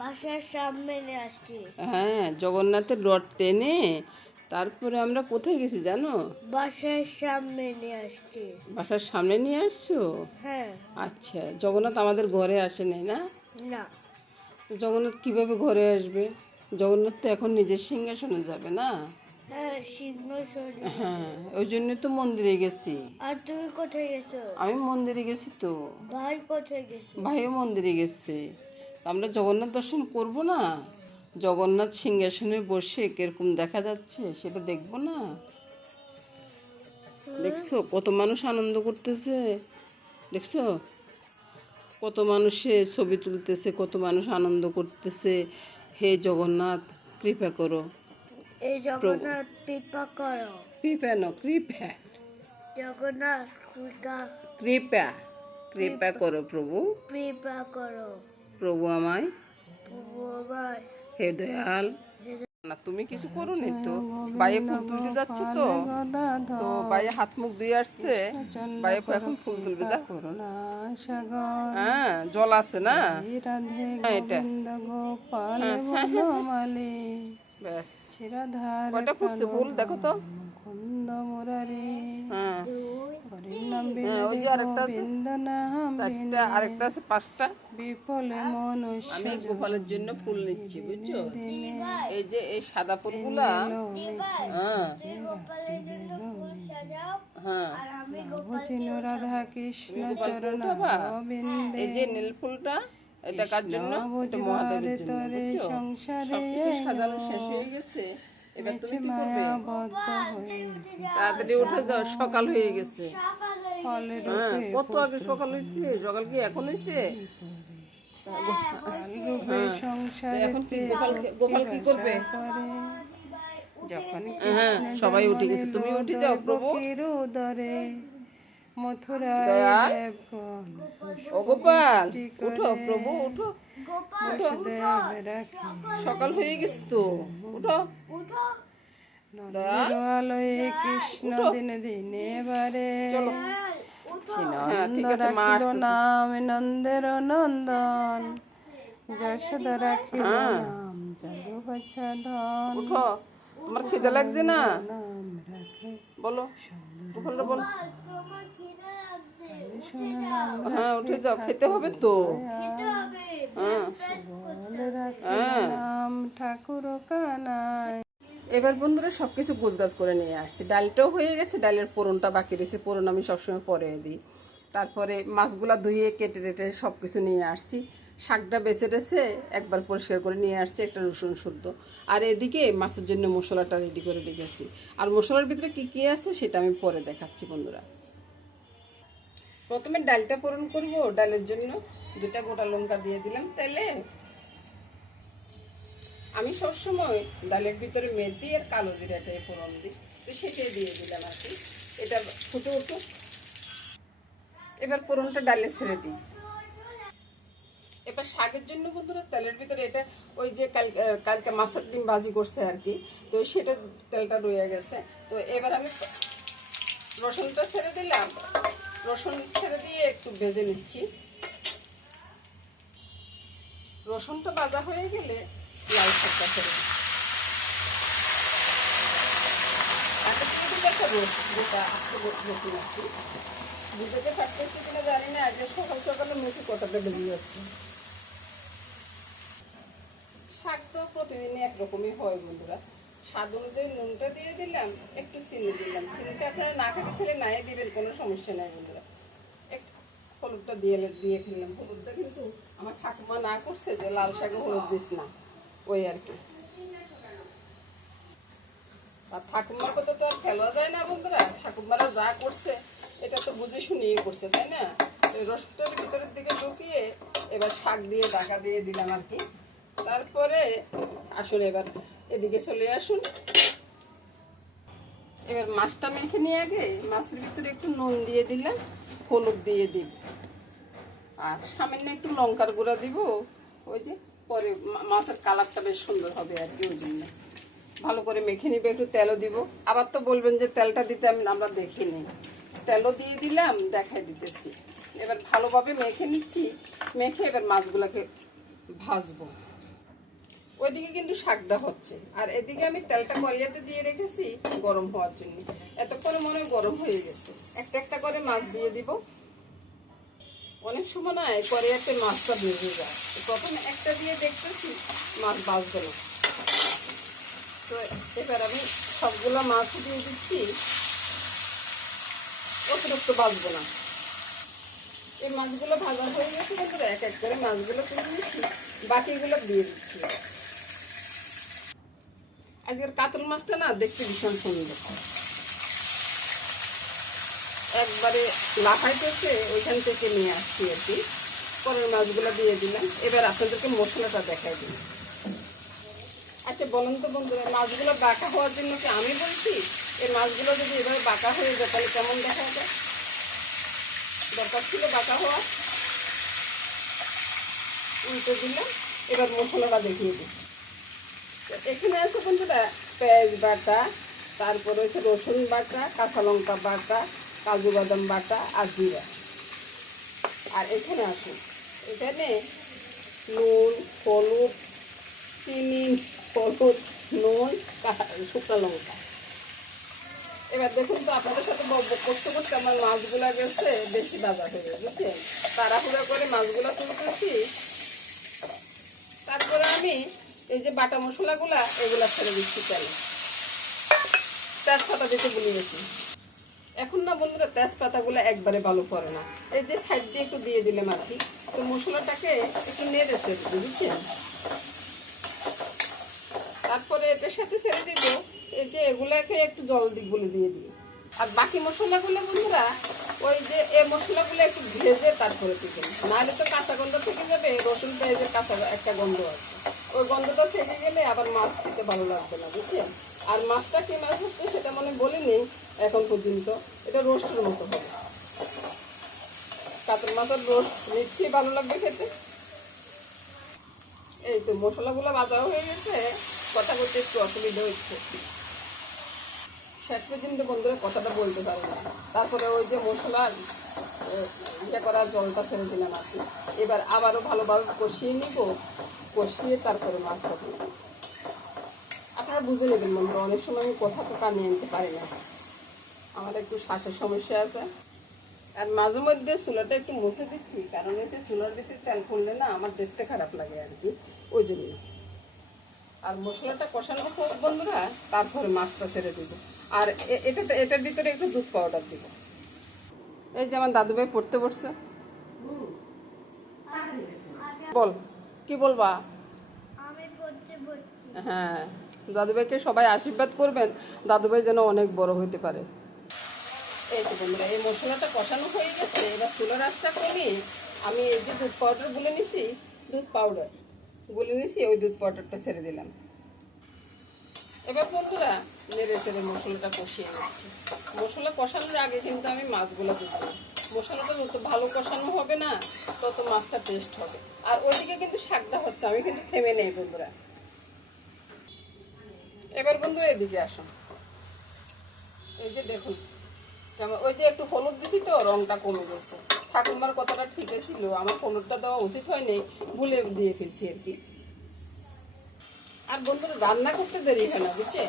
বাসার সামনে নিয়ে আসছি। হ্যাঁ, জগন্নাথের রথ টেনে তারপরে আমরা কোথায় গেছি জানো? বাসার সামনে নিয়ে আসছি। বাসার সামনে নিয়ে আসছো? হ্যাঁ। আচ্ছা, জগন্নাথ আমাদের ঘরে আসে নাই না? না। তো জগন্নাথ কিভাবে ঘরে আসবে? জগন্নাথ তো এখন নিজের সিংহাসনে যাবে না? হ্যাঁ, সিংহাসনে। হ্যাঁ, ওই জন্য তো মন্দিরে গেছি। আর তুমি কোথায় গেছো? আমি মন্দিরে গেছি তো। ভাই কোথায় গেছে? ভাইও মন্দিরে গেছে। আমরা জগন্নাথ দর্শন করব না? জগন্নাথ সিংহাসনে বসে কিরকম দেখা যাচ্ছে সেটা দেখবো না? দেখছো কত মানুষ আনন্দ করতেছে? দেখছো কত মানুষে ছবি তুলতেছে, কত মানুষ আনন্দ করতেছে। হে জগন্নাথ, কৃপা করো। এই জগন্নাথ কৃপা করো। কৃপা ন কৃপা, জগন্নাথ কৃপা কৃপা কৃপা করো প্রভু। কৃপা করো। প্রভু আমায়, প্রভু আমার। হে দয়াল। না তুমি কিছু করো নি তো? বাইয়ে ফুল তুলতে যাচ্ছে তো, তো বাইয়ে হাত মুখ ধুয়ে আসছে, বাইয়ে এখন ফুল তুলবে। যা। হ্যাঁ, জল আছে না? হ্যাঁ, এটা ব্যাস। কয়টা ফুটছে ফুল দেখো তো? হ্যাঁ, হ্যাঁ, ওই যে আরেকটা আছে, চারটা, আরেকটা আছে পাঁচটা। আমি গোপালের জন্য ফুল নিচ্ছি, বুঝছো? এই যে এই সাদা ফুলগুলা। হ্যাঁ, হ্যাঁ, রাধা কৃষ্ণ চরণ এই যে নীল ফুলটা, এটা কার জন্য? এটা মহাদেবের জন্য, বুঝছো? সবকিছু সাজানো শেষ হয়ে গেছে। এবার তুমি কি করবে? তাড়াতাড়ি উঠে যাও, সকাল হয়ে গেছে। হ্যাঁ, কত আগে সকাল হয়েছে? সকাল কি এখন হয়েছে? এখন কি গোপাল কি করবে? হ্যাঁ, সবাই উঠে গেছে, তুমি উঠে যাও প্রভু। দয়াল, ও গোপাল, উঠো প্রভু, উঠো, উঠো। সকাল হয়ে গেছে তো, উঠো। দয়াল, কৃষ্ণ দিনে দিনে বারে চলো। হ্যাঁ, ঠিক আছে, মা আসতেছে। নাম নন্দের নন্দন যশোদা রাখিল নাম জাদু বাচ্চা ধন। উঠো, তোমার খিদে লাগছে না? বলো, গোপালটা বলো। হ্যাঁ, উঠে যাও, খেতে হবে তো। হ্যাঁ, হ্যাঁ। নাম ঠাকুর কানাই। এবার বন্ধুরা সবকিছু গোছগাছ করে নিয়ে আসছি। ডালটাও হয়ে গেছে, ডালের পোড়নটা বাকি রয়েছে, পোড়ন আমি সবসময় পরে দিই। তারপরে মাছগুলা ধুয়ে কেটে টেটে সব কিছু নিয়ে আসছি। শাকটা বেছে টেছে একবার পরিষ্কার করে নিয়ে আসছি, একটা রসুন শুদ্ধ। আর এদিকে মাছের জন্য মশলাটা রেডি করে রেখেছি। আর মশলার ভিতরে কী কী আছে সেটা আমি পরে দেখাচ্ছি বন্ধুরা। প্রথমে ডালটা পোড়ন করব। ডালের জন্য 2টা গোটা লঙ্কা দিয়ে দিলাম তেলে। আমি সবসময় ডালের ভিতরে মেথি আর কালো জিরা চাই ফোড়ন দিই, তো সেটাই দিয়ে দিলাম আর কি। এটা ফুটে উঠুক, এবার ফোড়নটা ডালে ছেড়ে দিই। এবার শাকের জন্য বন্ধুরা তেলের ভিতরে এটা ওই যে কালকে মাছের ডিম ভাজি করছে আর কি, তো সেটা তেলটা রয়ে গেছে। তো এবার আমি রসুনটা ছেড়ে দিলাম, রসুন ছেড়ে দিয়ে একটু ভেজে নিচ্ছি। রসুনটা ভাজা হয়ে গেলে লাল শাকটা ছেড়ে দিচ্ছি। বুঝতে পারতেছি কিনা জানি না, আজকে সকাল সকালে মুখে কটাটা বেরিয়ে যাচ্ছে। শাক তো প্রতিদিনই একরকমই হয় বন্ধুরা। স্বাদ অনুযায়ী নুনটা দিয়ে দিলাম, একটু চিনি দিলাম। চিনিটা আপনারা না খেতে খেলে নাই দিবেন, কোনো সমস্যা নাই বন্ধুরা। একটু হলুদটা দিয়ে ফেললাম। হলুদটা কিন্তু আমার ঠাকুমা না করছে যে লাল শাকে হলুদ দিস না, ওই আর কি। আর ঠাকুমার কথা তো আর ফেলা যায় না বন্ধুরা। ঠাকুমারা যা করছে এটা তো বুঝে শুনিয়ে করছে, তাই না? ওই রসটার ভিতরের দিকে ঢুকিয়ে এবার শাক দিয়ে ঢাকা দিয়ে দিলাম আর কি। তারপরে আসুন এবার এদিকে চলে আসুন। এবার মাছটা মেখে নিয়ে আগে মাছের ভিতরে একটু নুন দিয়ে দিলাম, হলুদ দিয়ে দিব, আর সামান্য একটু লঙ্কার গুঁড়া দিব। ওই যে পরে মাছের কালারটা বেশ সুন্দর হবে আর কি, ওই জন্য ভালো করে মেখে নিবে। একটু তেলও দিব। আবার তো বলবেন যে তেলটা দিতে আমরা দেখিনি, তেলও দিয়ে দিলাম, দেখাই দিতেছি। এবার ভালোভাবে মেখে নিচ্ছি। মেখে এবার মাছগুলোকে ভাজবো। ওইদিকে কিন্তু শাকটা হচ্ছে, আর এদিকে আমি তেলটা কড়াইতে দিয়ে রেখেছি গরম হওয়ার জন্য। এতক্ষণে মনে হয় গরম হয়ে গেছে। একটা একটা করে মাছ দিয়ে দিব। অনেক সময় না কড়াইতে মাছটা ভেজে যায়, প্রথমে একটা দিয়ে দেখতেছি মাছ ভাজবে না। তো এবার আমি সবগুলো মাছ দিয়ে দিচ্ছি, অতিরিক্ত ভাজবো না। এই মাছগুলো ভাজা হয়ে গেছে, কিন্তু এক এক করে মাছগুলো তুলে দিচ্ছি, বাকিগুলো দিয়ে দিচ্ছি। আজকের কাতল মাছটা না দেখতে ভীষণ সুন্দর, একবারে লাফাইতেছে, ওইখান থেকে নিয়ে আসছি আর কি। পরের মাছগুলো দিয়ে দিলাম। এবার আপনাদেরকে মশলাটা দেখাই দিই। আচ্ছা বলুন তো বন্ধুরা, মাছগুলো বাঁকা হওয়ার জন্য কি আমি বলছি? এই মাছগুলো যদি এভাবে বাঁকা হয়ে যায় তাহলে কেমন দেখা যায়? দরকার ছিল বাঁকা হওয়া, উল্টে দিলাম। এবার মশলাটা দেখিয়ে দিই। এখানে আছে বন্ধুরা পেঁয়াজ বাটা, তারপরে হচ্ছে রসুন বাটা, কাঁচা লঙ্কা বাটা, কাজু বাদাম বাটা আর জিরা। আর এখানে আসুন, এখানে নুন, হলুদ, চিনি, হলুদ, নুন, শুকনো লঙ্কা। এবার দেখুন তো, আপনাদের সাথে বকবক করতে করতে আমার মাছগুলা গেছে বেশি ভাজা হয়ে গেছে, বুঝছেন? তাড়াহুড়া করে মাছগুলা তুলতেছি। তারপরে আমি এই যে বাটা মশলাগুলা এগুলা ছেড়ে দিচ্ছি তেলে। তেজপাতা দিতে ভুলে গেছি। এখন না বন্ধুরা তেজপাতাগুলো একবারে ভালো করে না, এই যে সাইড দিয়ে একটু দিয়ে দিলে মাছি। তো মশলাটাকে একটু নেড়ে চেড়ে বুঝছেন। তারপরে এটার সাথে ছেড়ে দিব এই যে এগুলাকে একটু জল বলে দিয়ে দিই। আর বাকি মশলাগুলো বন্ধুরা ওই যে এই মশলাগুলো একটু ভেজে তারপরে দিবেন, নাহলে তো কাঁচা গন্ধ থেকে যাবে। রসুন পেঁয়াজের কাঁচা একটা গন্ধ আছে, ওই গন্ধটা থেকে গেলে আবার মাছ খেতে ভালো লাগবে না, বুঝছেন? আর মাছটা কি মাছ হচ্ছে সেটা মনে বলিনি এখন পর্যন্ত। এটা রোস্টের মতো হবে। কাতল মাছের রোস্ট নিশ্চয়ই ভালো লাগবে খেতে। এই তো মশলাগুলো ভাজা হয়ে গেছে, কথা বলতে একটু অসুবিধা হচ্ছে। শেষ পর্যন্ত বন্ধুরা কথাটা বলতে পারবো না। তারপরে ওই যে মশলার ইয়ে করা জলটা ছেড়ে দিলাম আর কি। এবার আবারও ভালোভাবে কষিয়ে নিব, কষিয়ে তারপরে মাছটা দেবো। আপনারা বুঝে নেবেন বন্ধুরা, অনেক সময় আমি কথা তো টানিয়ে আনতে পারি না, আমার একটু শ্বাসের সমস্যা আছে। আর মাঝে মধ্যে চুলাটা একটু মুছে দিচ্ছি, কারণ হচ্ছে চুলার ভিতরে তেল পড়লে না আমার দেখতে খারাপ লাগে আর কি, ওই জন্য। আর মশলাটা কষানোর পর বন্ধুরা তারপরে মাছটা ছেড়ে দিব। আর এটার ভিতরে একটু দুধ পাউডার দিব। এই যে আমার দাদু ভাই পড়তে বসছে। বল, কি বলবা? আমি পড়তে বসছি। হ্যাঁ, দাদু ভাইকে সবাই আশীর্বাদ করবেন, দাদু ভাই যেন অনেক বড় হতে পারে। এই তো বন্ধুরা এই মশলাটা কষানো হয়ে গেছে। এবার চুলার আঁচটা কমিয়ে আমি এই যে দুধ পাউডার গুলে নিছি, দুধ পাউডার গুলে নিছি, ওই দুধ পাউডারটা ছেড়ে দিলাম। এবার বন্ধুরা নেড়ে চেড়ে মশলাটা কষিয়ে নিচ্ছি। মশলা কষানোর আগে কিন্তু আমি মাছগুলো দিব না। মশলাটা যত ভালো কষানো হবে না তত মাছটা টেস্ট হবে। আর ওইদিকে কিন্তু শাকটা হচ্ছে, আমি কিন্তু থেমে নেই বন্ধুরা। এবার বন্ধুরা এদিকে আসুন, এই যে দেখুন কেমন, ওই যে একটু হলুদ দিছি তো রংটা কমে গেছে। ঠাকুমার কথাটা ঠিকই ছিল, আমার হলুদটা দেওয়া উচিত হয়নি, ভুলে দিয়ে ফেলছি আর কি। আর বন্ধুরা রান্না করতে দেরি হয় না, বুঝছে?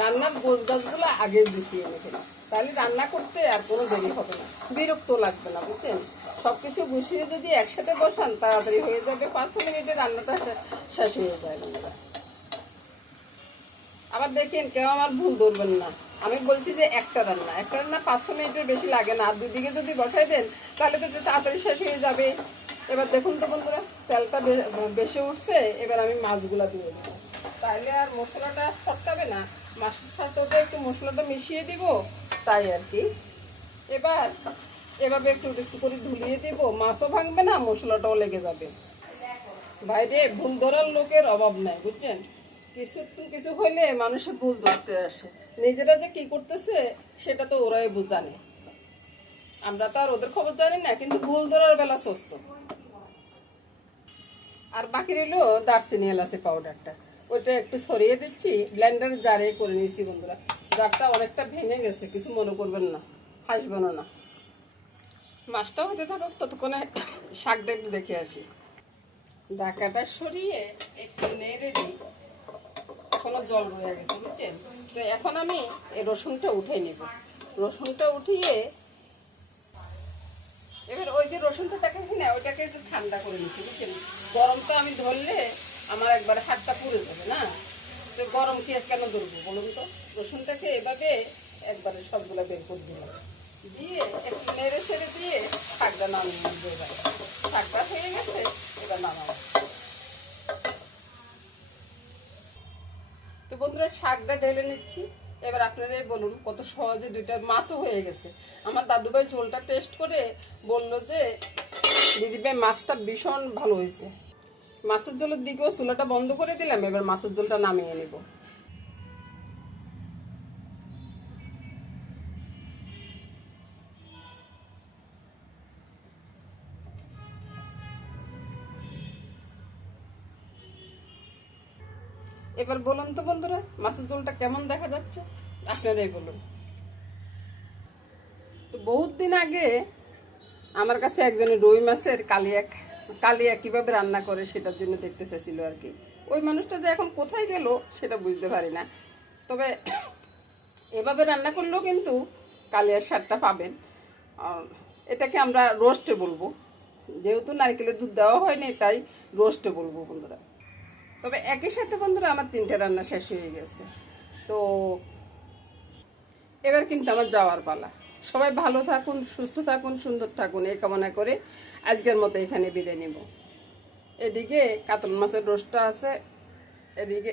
রান্নার গোছ গাছগুলো আগে গুছিয়ে নেবে, তাহলে রান্না করতে আর কোনো দেরি হবে না, বিরক্ত লাগবে না, বুঝছেন? সবকিছু গুছিয়ে যদি একসাথে বসান তাড়াতাড়ি হয়ে যাবে, 5 মিনিটে রান্নাটা শেষ হয়ে যায় বন্ধুরা। আবার দেখেন কেউ আমার ভুল ধরবেন না, আমি বলছি যে একটা রান্না 5 মিনিটের বেশি লাগে না। আর দুদিকে যদি বসাই দেন তাহলে তো তাড়াতাড়ি শেষ হয়ে যাবে। এবার দেখুন তো বন্ধুরা তেলটা বেশি উঠছে। এবার আমি মাছগুলা দিয়ে দেবো, তাহলে আর মশলাটা ছটকাবে না। মাছের সাথে ওটা একটু মশলাটা মিশিয়ে দিব, তাই আর কি। এবার এভাবে একটু একটু করে ধুলিয়ে দেব, মাছও ভাঙবে না, মশলাটাও লেগে যাবে। বাইরে ভুল ধরার লোকের অভাব নাই, বুঝছেন? কিছু হইলে মানুষের ভুল ধরতে আসে, নিজেরা যে কি করতেছে সেটা তো ওরাই জানে, আমরা তো আর ওদের খবর জানি না, কিন্তু ভুল ধরার বেলা সুস্থ। আর বাকি রইল দারচিনি এলাচি পাউডারটা, ওইটা একটু সরিয়ে দিচ্ছি, ব্লেন্ডারে জারে করে নিয়েছি বন্ধুরা। জারটা অনেকটা ভেঙে গেছে, কিছু মনে করবেন না, হাসবেন না। মাছটা হতে থাকুক, ততক্ষণে শাকটা একটু দেখে আসি। ঢাকাটা সরিয়ে একটু নেড়ে দিই। কোনো জল রয়ে গেছে, বুঝছেন? তো এখন আমি এই রসুনটা উঠিয়ে নেব। রসুনটা উঠিয়ে এবার ওই যে রসুনটা দেখেছি না, ওইটাকে একটু ঠান্ডা করে নিচ্ছি, বুঝছেন? গরমটা আমি ধরলে আমার একবার হাতটা পুড়ে যাবে না। তো গরম কি কেন ধরবো বলুন তো? রসুনটাকে এভাবে একবারে সবগুলো বের করে দিলাম, দিয়ে একটু নেড়ে ছেড়ে দিয়ে শাকটা নামিয়ে নিয়ে এবার। শাকটা হয়ে গেছে, এবার নামাবো। তো বন্ধুরা, শাকটা ঢেলে নিচ্ছি। এবার আপনারাই বলুন কত সহজে দুইটা মাছও হয়ে গেছে। আমার দাদুভাই ঝোলটা টেস্ট করে বললো যে দিদিভাই মাছটা ভীষণ ভালো হয়েছে। মাছের ঝোলের দিকেও চুলাটা বন্ধ করে দিলাম। এবার মাছের ঝোলটা নামিয়ে নেব। এবার বলুন তো বন্ধুরা, মাছের ঝোলটা কেমন দেখা যাচ্ছে? আপনারাই বলুন। তো বহুত দিন আগে আমার কাছে একজনের রুই মাছের কালিয়া কিভাবে রান্না করে সেটার জন্য দেখতে চাইছিল আর কি। ওই মানুষটা যে এখন কোথায় গেল সেটা বুঝতে পারি না। তবে এভাবে রান্না করলেও কিন্তু কালিয়ার স্বাদটা পাবেন। আর এটাকে আমরা রোস্টে বলবো, যেহেতু নারকেলের দুধ দেওয়া হয়নি তাই রোস্টে বলবো বন্ধুরা। তবে একই সাথে বন্ধুরা আমার 3টে রান্না শেষ হয়ে গেছে। তো এবার কিন্তু আমার যাওয়ার পালা। সবাই ভালো থাকুন, সুস্থ থাকুন, সুন্দর থাকুন, এই কামনা করে আজকের মতো এখানে বিদায় নেব। এদিকে কাতল মাছের রোস্টটা আছে, এদিকে